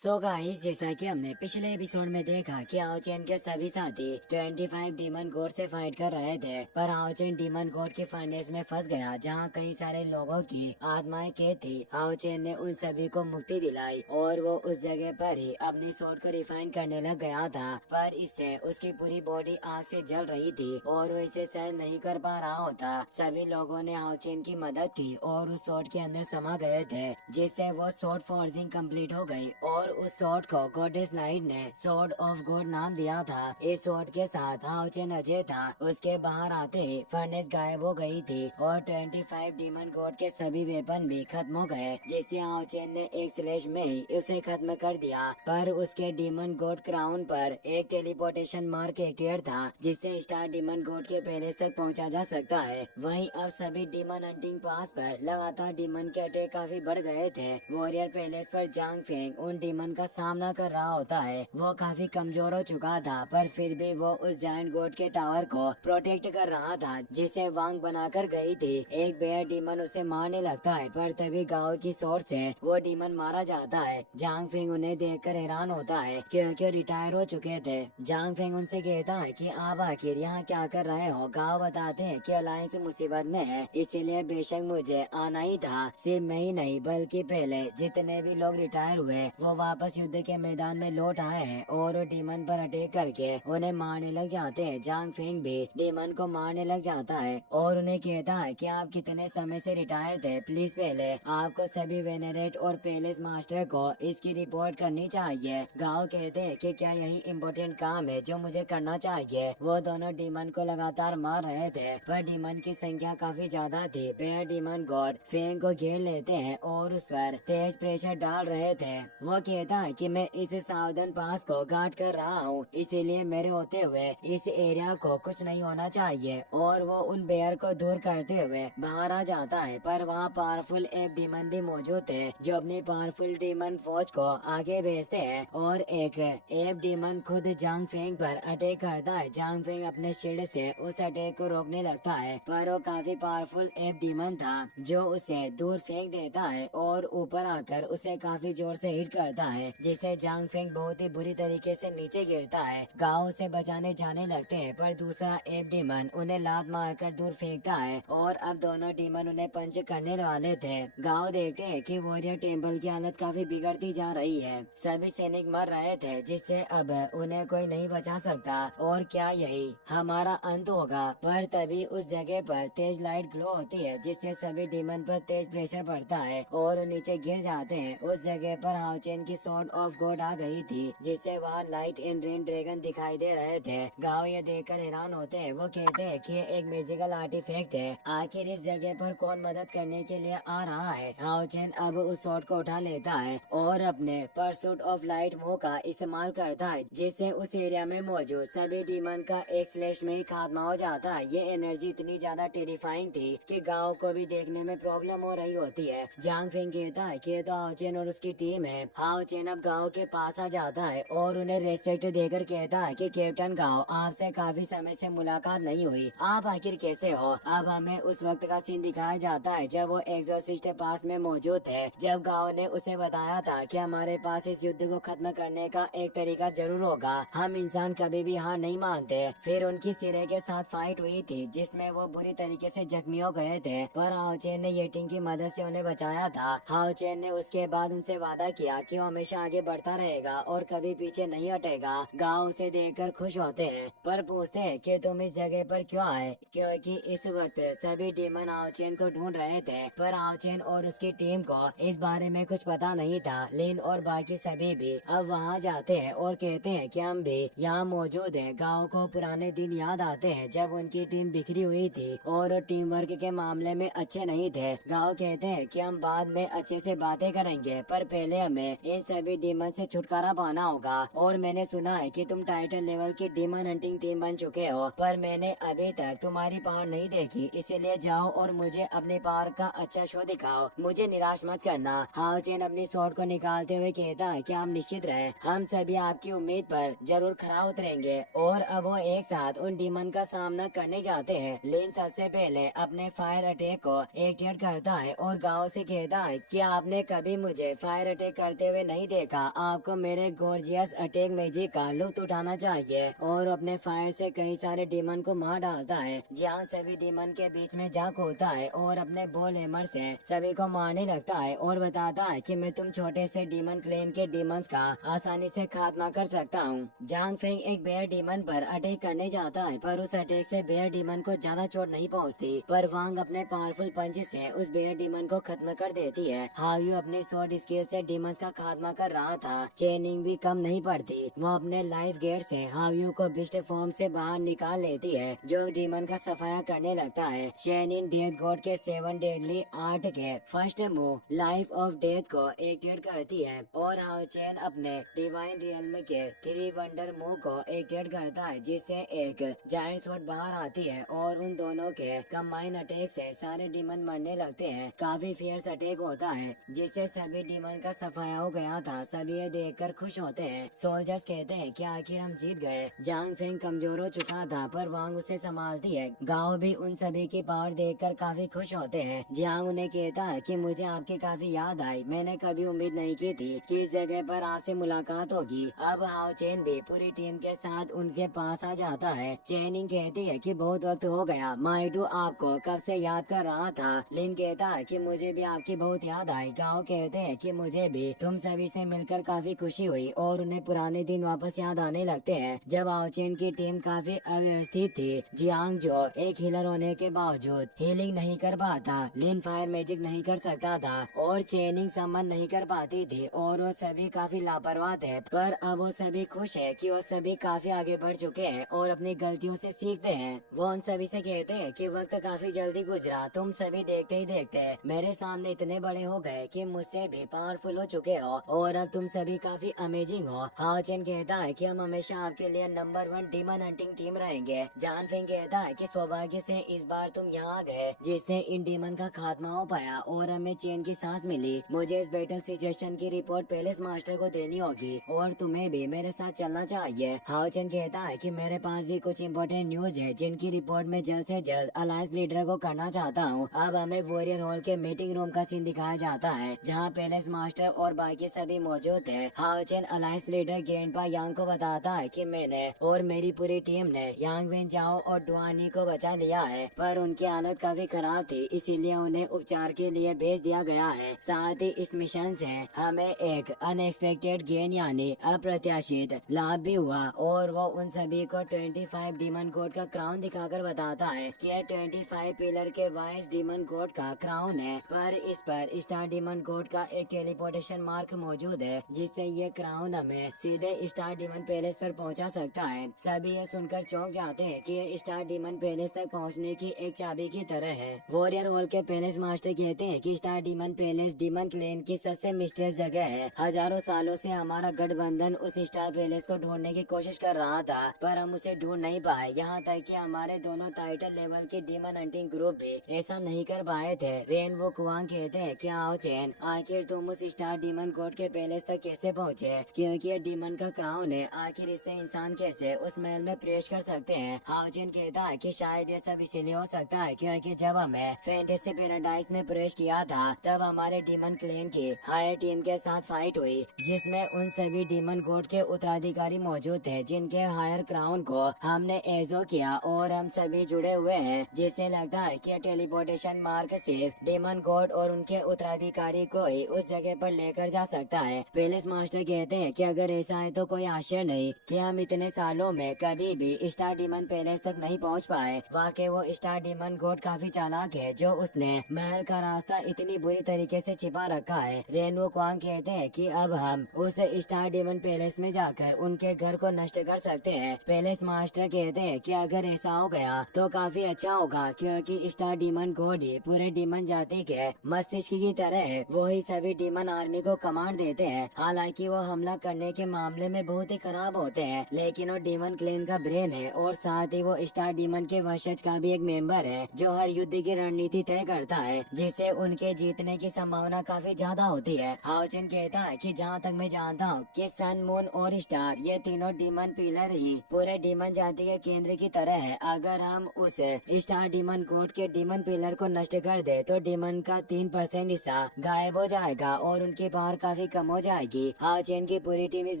So guys, जैसा कि हमने पिछले एपिसोड में देखा कि आओचेन के सभी साथी 25 डीमन गॉड से फाइट कर रहे थे, पर आओचेन डीमन गॉड के फर्नेस में फंस गया जहां कई सारे लोगों की आत्माएं कैद थी। आओचेन ने उन सभी को मुक्ति दिलाई और वो उस जगह पर ही अपनी स्वॉर्ड को रिफाइन करने लग गया था, पर इससे उसकी पूरी बॉडी आग से जल रही थी और वो इसे सहन नहीं कर पा रहा होता। सभी लोगों ने आओचेन की मदद की और उस स्वॉर्ड के अंदर समा गए थे, जिससे वो स्वॉर्ड फॉर्जिंग कंप्लीट हो गई और उस स्वॉर्ड को गॉडेस नाइट ने स्वॉर्ड ऑफ गॉड नाम दिया था। इस स्वॉर्ड के साथ आओचेन अजय था। उसके बाहर आते ही फर्नेस गायब हो गई थी और 25 डीमन गॉड के सभी वेपन भी खत्म हो गए, जिससे आओचेन ने एक स्लैश में ही उसे खत्म कर दिया। पर उसके डीमन गॉड क्राउन पर एक टेलीपोर्टेशन मार्क एक्टिवेट था, जिससे स्टार डीमन गॉड के पैलेस तक पहुंचा जा सकता है। वहीं अब सभी डीमन हंटिंग पास पर लगातार डीमन के अटैक काफी बढ़ गए थे। वॉरियर पैलेस पर जांग फेंग उन डीमन का सामना कर रहा होता है। वो काफी कमजोर हो चुका था, पर फिर भी वो उस जायंट गॉड के टावर को प्रोटेक्ट कर रहा था, जिसे वांग बनाकर गई थी। एक बेयर डीमन उसे मारने लगता है, पर तभी गांव की सोर्स से वो डीमन मारा जाता है। जांग फेंग उन्हें देखकर हैरान होता है क्योंकि रिटायर हो चुके थे। जांग फेंग उनसे कहता है कि आप आखिर यहाँ क्या कर रहे हो। गांव बताते हैं कि अलायंस मुसीबत में है, इसीलिए बेशक मुझे आना ही था। सिर्फ मैं ही नहीं बल्कि पहले जितने भी लोग रिटायर हुए वो वापस युद्ध के मैदान में लौट आए हैं और डीमन पर अटैक करके उन्हें मारने लग जाते हैं। जांग फेंग भी डीमन को मारने लग जाता है और उन्हें कहता है कि आप कितने समय से रिटायर थे, प्लीज पहले आपको सभी वेनेरेट और पैलेस मास्टर को इसकी रिपोर्ट करनी चाहिए। गांव कहते हैं कि क्या यही इम्पोर्टेंट काम है जो मुझे करना चाहिए। वो दोनों डीमन को लगातार मार रहे थे, पर डीमन की संख्या काफी ज्यादा थी। बेयर डीमन गॉड फेंग को घेर लेते हैं और उस पर तेज प्रेशर डाल रहे थे। वो कहता है कि मैं इस सावधान पास को गार्ड कर रहा हूँ, इसीलिए मेरे होते हुए इस एरिया को कुछ नहीं होना चाहिए। और वो उन बेयर को दूर करते हुए बाहर आ जाता है, पर वहाँ पावरफुल एप डीमन भी मौजूद थे जो अपनी पावरफुल डीमन फौज को आगे भेजते हैं और एक एप डीमन खुद जांग फेंग पर अटैक करता है। जांग फेंग अपने शील्ड से उस अटैक को रोकने लगता है, पर वो काफी पावरफुल एप डीमन था जो उसे दूर फेंक देता है और ऊपर आकर उसे काफी जोर से हिट करता है, जिससे जांग फेंग बहुत ही बुरी तरीके से नीचे गिरता है। गांव उसे बचाने जाने लगते हैं, पर दूसरा एप डीमन उन्हें लात मारकर दूर फेंकता है और अब दोनों डीमन उन्हें पंच करने वाले थे। गांव देखते हैं कि वॉरियर टेम्पल की हालत काफी बिगड़ती जा रही है। सभी सैनिक मर रहे थे, जिससे अब उन्हें कोई नहीं बचा सकता और क्या यही हमारा अंत होगा। पर तभी उस जगह पर तेज लाइट ग्लो होती है, जिससे सभी डीमन पर तेज प्रेशर पड़ता है और वो नीचे गिर जाते हैं। उस जगह पर हाउचेन की स्वॉर्ड ऑफ गॉड आ गई थी, जिससे वहाँ लाइट एंड रेन ड्रैगन दिखाई दे रहे थे। गांव ये देखकर हैरान होते हैं। वो कहते हैं कि ये एक मैजिकल आर्टिफैक्ट है, आखिर इस जगह पर कौन मदद करने के लिए आ रहा है। हाउचेन अब उस स्वॉर्ड को उठा लेता है और अपने परसूट ऑफ लाइट मूव का इस्तेमाल करता है, जिससे उस एरिया में मौजूद सभी डीमन का एक स्लैश में ही खात्मा हो जाता है। ये एनर्जी इतनी ज्यादा टेरिफाइंग थी कि गांव को भी देखने में प्रॉब्लम हो रही होती है। जांग फेंग कहता है कि ये तो हाउचेन और उसकी टीम है। हाउचेन अब गांव के पास आ जाता है और उन्हें रेस्पेक्ट देकर कहता है कि कैप्टन गांव, आपसे काफी समय से मुलाकात नहीं हुई, आप आखिर कैसे हो। अब हमें उस वक्त का सीन दिखाया जाता है जब वो एग्जॉर्सिस्ट पास में मौजूद है, जब गांव ने उसे बताया था कि हमारे पास इस युद्ध को खत्म करने का एक तरीका जरूर होगा, हम इंसान कभी भी हार नहीं मानते। फिर उनकी सिरे के साथ फाइट हुई थी, जिसमें वो बुरी तरीके से जख्मी हो गए थे, पर हाउचेन ने येटिंग की मदद से उन्हें बचाया था। हाउचेन ने उसके बाद उनसे वादा किया कि वो हमेशा आगे बढ़ता रहेगा और कभी पीछे नहीं हटेगा। गांव उसे देखकर खुश होते हैं, पर पूछते हैं कि तुम इस जगह पर क्यों आए, क्योंकि इस वक्त सभी डीमन हाउचेन को ढूंढ रहे थे, पर हाउचेन और उसकी टीम को इस बारे में कुछ पता नहीं था। लिन और बाकी सभी भी अब वहाँ जाते हैं और कहते हैं कि हम भी यहाँ मौजूद हैं। गांव को पुराने दिन याद आते हैं जब उनकी टीम बिखरी हुई थी और टीम वर्क के मामले में अच्छे नहीं थे। गांव कहते हैं कि हम बाद में अच्छे से बातें करेंगे, पर पहले हमें इन सभी डीमन से छुटकारा पाना होगा। और मैंने सुना है कि तुम टाइटन लेवल की डीमन हंटिंग टीम बन चुके हो, पर मैंने अभी तक तुम्हारी पावर नहीं देखी, इसलिए जाओ और मुझे अपने पावर का अच्छा शो दिखाओ, मुझे निराश मत करना। हाउचेन अपनी स्वॉर्ड को निकालते हुए कहता है कि आप निश्चित रहे, हम सभी आपकी उम्मीद पर जरूर खरा उतरेंगे। और अब वो एक साथ उन डीमन का सामना करने जाते हैं। लिन सबसे पहले अपने फायर अटैक को एक्टिवेट करता है और गांव से कहता है कि आपने कभी मुझे फायर अटैक करते हुए नहीं देखा, आपको मेरे गॉर्जियस अटैक मैजिक का लुत्फ उठाना चाहिए और अपने फायर से कई सारे डीमन को मार डालता है। जियांग सभी डीमन के बीच में जा होता है और अपने बॉल हैमर से सभी को मारने लगता है और बताता है कि मैं तुम छोटे से डीमन क्लेन के डीमंस का आसानी से खात्मा कर सकता हूँ। जांग फेंग एक बेयर डीमन पर अटैक करने जाता है, पर उस अटैक से बेयर डीमन को ज्यादा चोट नहीं पहुँचती, पर वांग अपने पावरफुल पंच से उस बेयर डीमन को खत्म कर देती है। हाव्यू अपनी स्वॉर्ड स्किल से डीमंस का खात्मा कर रहा था। चेनिंग भी कम नहीं पड़ती, वो अपने लाइफ गेट से हाव्यू को बिस्ट फॉर्म से बाहर निकाल लेती है, जो डीमन का सफाया करने लगता है। शेनिन डेथ गॉड के 7 डेडली आर्ट के first move life of death को एक्टिवेट करती है और हाउ चेन अपने डिवाइन रियल्म के 3 वंडर मूव को एक्टिवेट करता है, जिससे एक जायंट स्वॉर्ड बाहर आती है और उन दोनों के कंबाइन अटैक से सारे डीमन मरने लगते हैं। काफी फियर्स अटैक होता है जिससे सभी डीमन का सफाया हो गया था। सभी ये देखकर खुश होते हैं। सोल्जर्स कहते हैं कि आखिर हम जीत गए। जांग फेंग कमजोर हो चुका था, पर वांग उसे संभालती है। गाओ भी उन सभी की पावर देखकर काफी खुश होते हैं। जियांग उन्हें कहता है कि मुझे आपकी काफी याद आई, मैंने कभी उम्मीद नहीं की थी कि इस जगह पर आपसे मुलाकात होगी। अब हाओ चेन भी पूरी टीम के साथ उनके पास आ जाता है। चेनिंग कहती है कि बहुत वक्त हो गया, माइडू आपको कब से याद कर रहा था। लिन कहता है कि मुझे भी आपकी बहुत याद आई। गाओ कहते हैं कि मुझे भी तुम सभी से मिलकर काफी खुशी हुई और उन्हें पुराने दिन वापस याद आने लगते हैं जब हाओ चेन की टीम काफी अव्यवस्थित थी। जियांग जो एक हीलर होने के बावजूद हीलिंग नहीं कर पाता, लिन फायर मैजिक नहीं कर सकता था और चेनिंग समन नहीं कर पाती थी और वो सभी काफी लापरवाह थे। पर अब वो सभी खुश है कि वो सभी काफी आगे बढ़ चुके हैं और अपनी गलतियों से सीखते हैं। वो उन सभी से कहते हैं कि वक्त काफी जल्दी गुजरा, तुम सभी देखते ही देखते मेरे सामने इतने बड़े हो गए कि मुझसे भी पावरफुल हो चुके हो और अब तुम सभी काफी अमेजिंग हो। हाओ चेन कहता है कि हम हमेशा आपके लिए नंबर 1 डीमन हंटिंग टीम रहेंगे। जान फेंग कहता है कि सौभाग्य से इस बार तुम यहाँ आ गए जिससे इन डीमन का खात्मा हो पाया और हमें चैन की सांस मिली। मुझे इस बैटल सिचुएशन की रिपोर्ट पैलेस मास्टर को देनी होगी और तुम्हें भी मेरे साथ चलना चाहिए। हाओ चेन कहता है कि मेरे पास भी कुछ इम्पोर्टेंट न्यूज है जिनकी रिपोर्ट मैं जल्द से जल्द अलायंस लीडर को करना चाहता हूँ। अब हमें वॉरियर हॉल के मीटिंग रूम का सीन दिखाया जाता है जहाँ पैलेस मास्टर और बाकी सभी मौजूद है। हाओ चेन अलायंस लीडर ग्रैंडपा यांग को बताता है कि मैंने और मेरी पूरी टीम ने यांग वेन जाओ और डुआनी को बचा लिया है, पर उनकी हालत काफी खराब थी, इसीलिए उन्हें उपचार के लिए भेज दिया गया है। साथ ही इस मिशन से हमें एक अनएक्सपेक्टेड गेन यानी अप्रत्याशित लाभ भी हुआ और वो उन सभी को 25 डीमन गॉड का क्राउन दिखाकर बताता है कि यह 25 पिलर के वाइस डीमन गॉड का क्राउन है, पर इस पर स्टार डीमन गॉड का एक टेलीपोर्टेशन मार्क मौजूद है जिससे ये क्राउन हमें सीधे स्टार डीमन पैलेस पर पहुंचा सकता है। सभी ये सुनकर चौंक जाते हैं कि ये स्टार डीमन पैलेस तक पहुंचने की एक चाबी की तरह है। वॉरियर हॉल के पैलेस मास्टर कहते हैं कि star demon palace demon clan की सबसे मिस्टीरियस जगह है। हजारों सालों से हमारा गठबंधन उस स्टार पैलेस को ढूंढने की कोशिश कर रहा था, पर हम उसे ढूंढ नहीं पाए। यहाँ तक कि हमारे दोनों टाइटल लेवल के डीमन हंटिंग ग्रुप भी ऐसा नहीं कर पाए थे। रेनबो कुआंग कहते हैं कि आओ चैन, आखिर तुम उस स्टार डीमन गॉड के पैलेस तक कैसे पहुँचे, क्योंकि ये डीमन का क्राउन है, आखिर इससे इंसान कैसे उस महल में प्रवेश कर सकते हैं। हाओ चेन कहता है कि शायद ये सब इसीलिए हो सकता है क्योंकि जब हमें फैंटेसी पैराडाइज में प्रवेश किया था तब हमारे डीमन क्लेन की हायर टीम के साथ फाइट हुई जिसमें उन सभी डीमन गॉड के उत्तराधिकारी मौजूद थे जिनके हायर क्राउन को हमने एजो किया और हम सभी जुड़े हुए हैं, जिससे लगता है कि टेलीपोर्टेशन मार्क सिर्फ डीमन गॉड और उनके उत्तराधिकारी को ही उस जगह पर लेकर जा सकता है। पैलेस मास्टर कहते हैं कि अगर ऐसा है तो कोई आश्चर्य नहीं कि हम इतने सालों में कभी भी स्टार डीमन पैलेस तक नहीं पहुंच पाए। वाकई वो स्टार डीमन गॉड काफी चालाक है जो उसने महल का रास्ता इतनी बुरी तरीके से छिपा रखा है। रेनवो क्वांग कहते हैं कि अब हम उस स्टार डीमन पैलेस में जाकर उनके घर को नष्ट कर सकते हैं। पैलेस मास्टर कहते हैं कि अगर ऐसा हो गया तो काफी अच्छा होगा क्योंकि स्टार डीमन गॉड ही पूरे डीमन जाति के मस्तिष्क की तरह है, वो ही सभी डीमन आर्मी को कमांड देते हैं। हालांकि वो हमला करने के मामले में बहुत ही खराब होते हैं, लेकिन वो डीमन क्लेन का ब्रेन है और साथ ही वो स्टार डीमन के वंशज का भी एक मेंबर है जो हर युद्ध की रणनीति तय करता है, जिससे उनके जीतने की संभावना काफी ज्यादा होती है। हाओ चेन कहता है कि जहाँ तक मैं जानता हूँ कि सन, मून और स्टार ये तीनों डीमन पिलर ही पूरे डीमन जाति के केंद्र की तरह है। अगर हम उस स्टार डीमन गॉड के डीमन पिलर को नष्ट कर दे तो डीमन का 3% हिस्सा गायब हो जाएगा और उनकी पावर काफी कम हो जाएगी। हाओचेन की पूरी टीम इस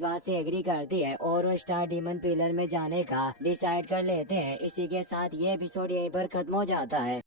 बात से एग्री करती है और वो स्टार डीमन पिलर में जाने का डिसाइड कर लेते हैं। इसी के साथ ये एपिसोड यहीं पर खत्म हो जाता है।